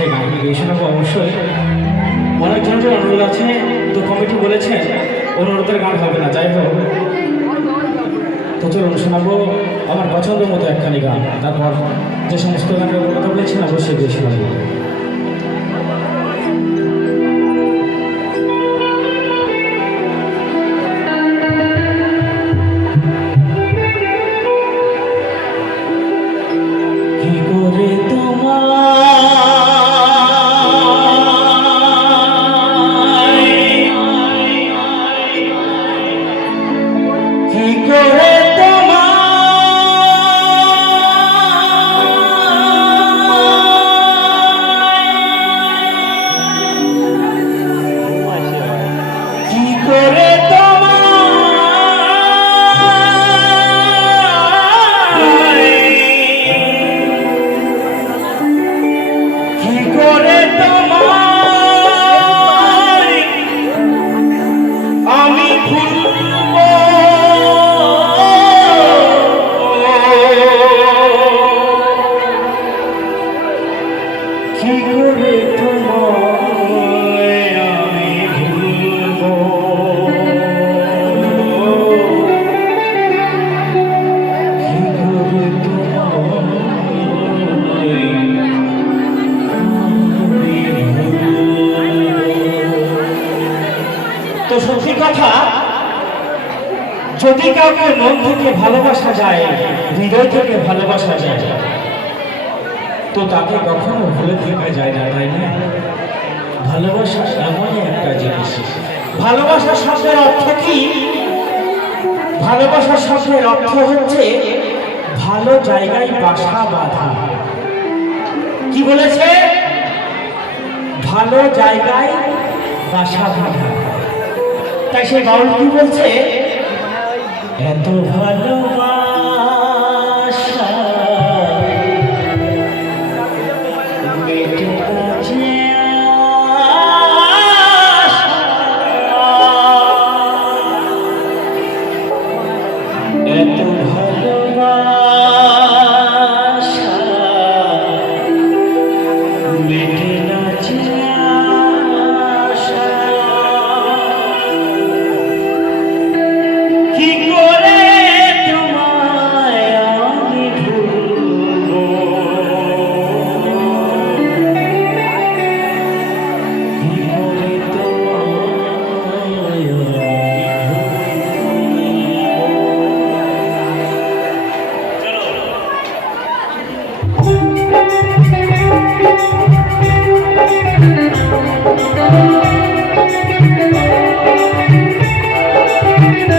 সেই গানটি গিয়ে শোনাবো অবশ্যই অনেকজনের অনুরোধ আছে, তো কমিটি বলেছে, অনুরোধের গান হবে না। যাই হোক, তো চলুন শোনাবো আমার পছন্দ মতো একখানি গান। তারপর যে সমস্ত গানের কথা বলেছেন অবশ্যই গিয়ে শোনাবো। কি করে তো সত্যি কথা যদি কাউকে মন থেকে ভালোবাসা যায় হৃদয় থেকে ভালোবাসা যায় তো তাকে কখনো ভুলে থাকা যায় না, তাই না? ভালোবাসা এমনই একটা জিনিস। ভালোবাসা শব্দের অর্থ কি? ভালোবাসা শব্দের অর্থ হচ্ছে ভালো জায়গায় বাসা বাঁধা। কি বলেছে? ভালো জায়গায় বাসা বাঁধা। তাই সে বাউল কি বলছে? এত ভালোবাসা Amen.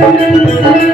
Música